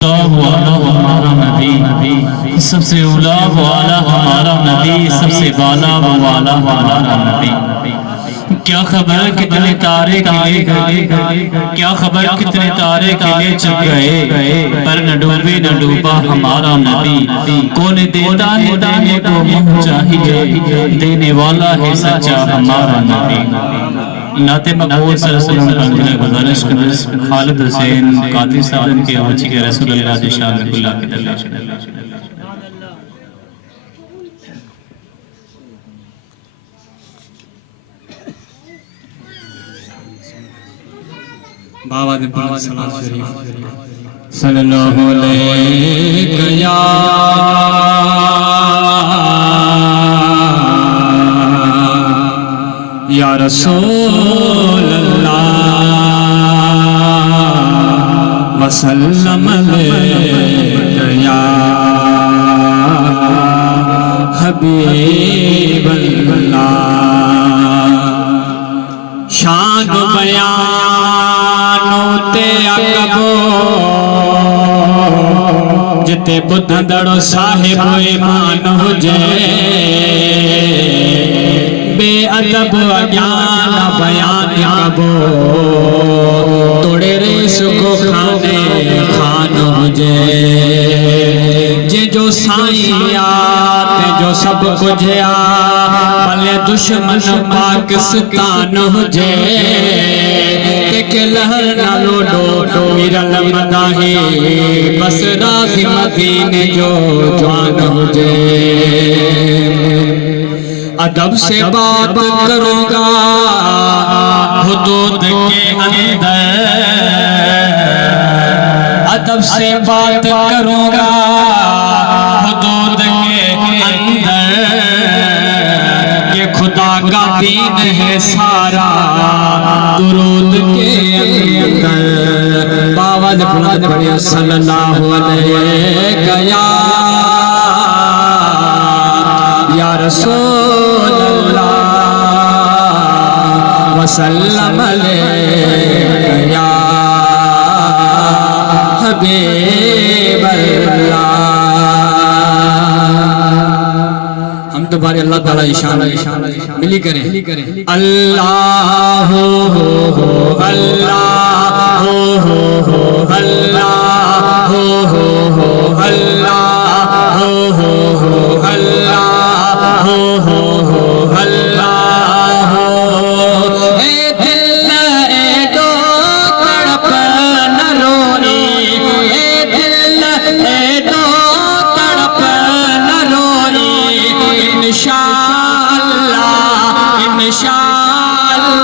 हमारा नबी सबसे उला वाला हमारा नबी सबसे बाला वाला हमारा नबी। क्या खबर कितने तारे खिले, क्या खबर कितने तारे खिले चुप गए, पर न डूबे न डूबा हमारा नबी। कौन देता है देने को मुँह चाहिए, देने वाला है सच्चा हमारा नबी। नाते मकबूल सल्लल्लाहु अलैहि वसल्लम खालिद हुसैन कादिर साहब के वची के रसूलुल्लाह दिशा में कुल्ला के दल्ला बाबा दे पाक सलात शरीफ सल्लल्लाहु अलैहि या रसूल अल्लाह वसल्लम अलैका हबीब अल्लाह। शान बयानो ते अकबो जिते ॿुधंदड़ साहिब ईमान हुजे, बेअदब अज्ञान बयान कबो तोड़े रे सुखो खाने खान हुजे। जे जो साईं आ ते जो सब कुछ आ, भले दुश्मन पाकिस्तान हुजे, के लहर नालो डो मिरल मदाही बस राज़ी मदीने जो जवान हुजे। अदब से बात करूंगा हुदूद के अंदर, अदब से बात करूंगा हुदूद के अंदर। ये खुदा का दीन है सारा दुरूद के अंदर। बाबा ने बुलंद पढ़िया सल्लल्लाहु अलैहि या रसूल अल्लाह वसल्लम अलैका या हबीब अल्लाह। हम तो बारे अल्लाह ताला इशारा मिली करें। अल्लाह हो अल्लाह हो अल्लाह हो अल्लाह हो अल्लाह हो अल्लाह हो। ए दिल ए दो तड़प न रोई, ए दिल ए दो तड़प न रोई। इंशाअल्लाह इंशाअल्लाह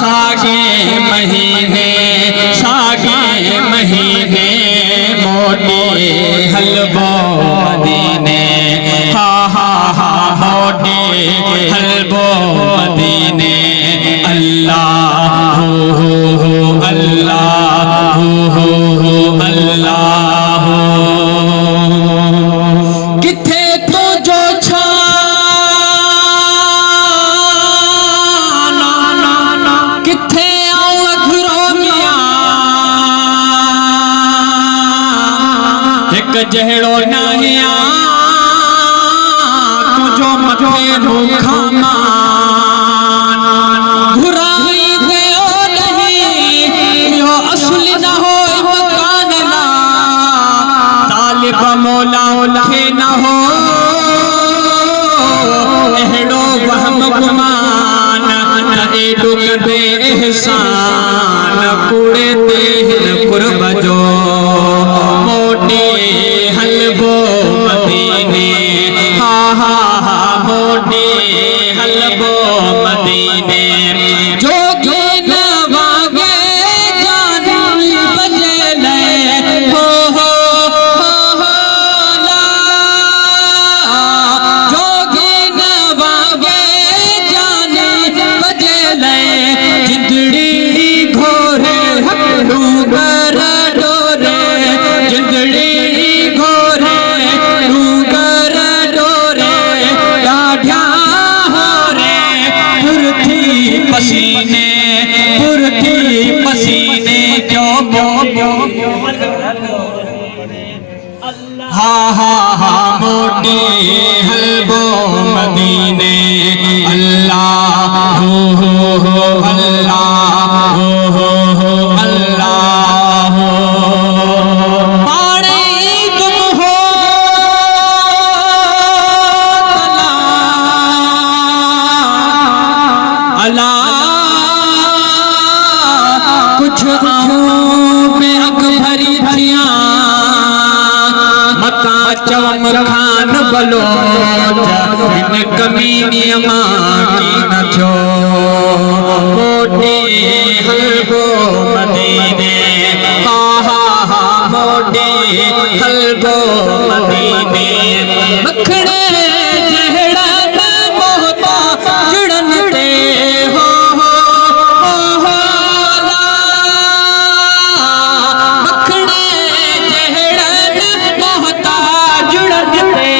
सागे महीने मोटे हलबो मदीने, हा हा हा मोटे हलबो मदीने। अल्लाह हो अल्लाह हो अल्लाह हो। किथे तो जो छा किथे आओ घरो मिया, एक जहड़ो नहीं आ तुझो मथे भूखा मान। घुराई गयो नहीं यो असली न हो मकान ला, तालिब मौला खे न हो एड़ो वहम गुमान। एडो कदे एहसान कूड़े ते कुर्ब जो मोटे हलबो मदीने, हा हा हा मोटे हलबो मदीने। जो न वागे जानी बजले हो ला, जो न वागे जानी बजले जिंदड़ी घोरे हक हा हा हा मोटे हलबो मदीने अल्लाह हो अल्लाह हो अल्लाह पाड़े तुम हो अल्लाह कुछ आऊं में अग भरी भरिया मका चवम खान बलो इन कमीनी मां की न छो मोटे हलबो मदीने हा हा हा मोटे हलबो मदीने मखणे जहड़ा मोहता जुड़न ते हो मखणे जहड़न मोहता जुड़न ते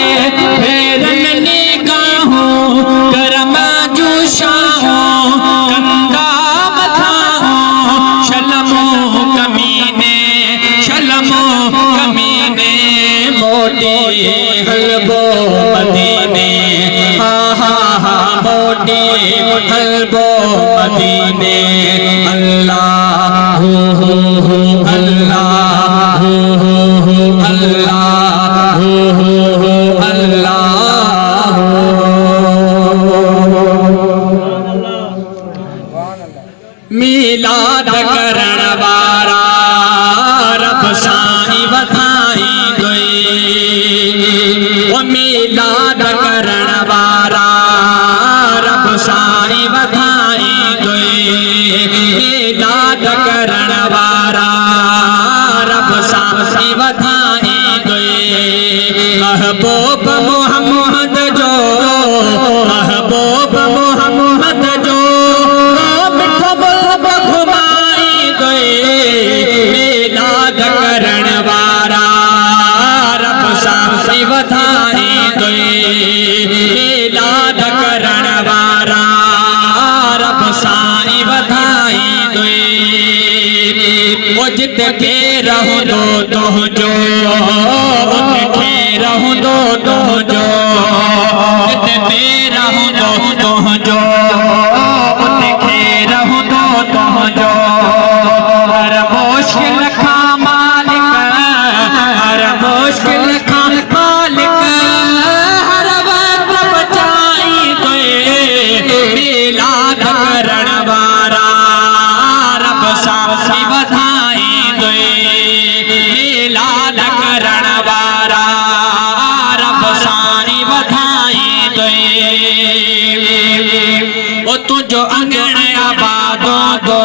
फेरन निगाहों करम जुशाहों गंगा मथाहों शलमो कमीने मोटे हलबो मदीने हा हा हा मोटे हलबो मदीने अल्लाह हो अल्लाह हो अल्लाह हो अल्लाह मिलाद करण वारा रब साईं वधाई गई ओ मिलाद करण वारा रब साईं वधाई गई मिलाद करण वारा रब साईं वधाई गई महबूब मोहम्मद जो महबूब मोहम्मद जो मिठो बुलब घुमाई गए मिलाद करण वारा रब साईं वधाई गए मिलाद करण वारा रब साईं वधाई गए ओ जिते रहूं दो जो उते रहूं दो जो जिते रहूं दो जो उते रहूं दो जो हर मुश्किल का मालिक हर मुश्किल का मालिक हर वक्त बचाई गए मिलाद करण वारा रब साईं वधाई गए मिलाद करण वारा रब साईं वधाई गए ओ तुझो अंगण आबादों दो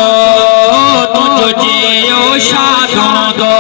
तुझो जियो शादों दो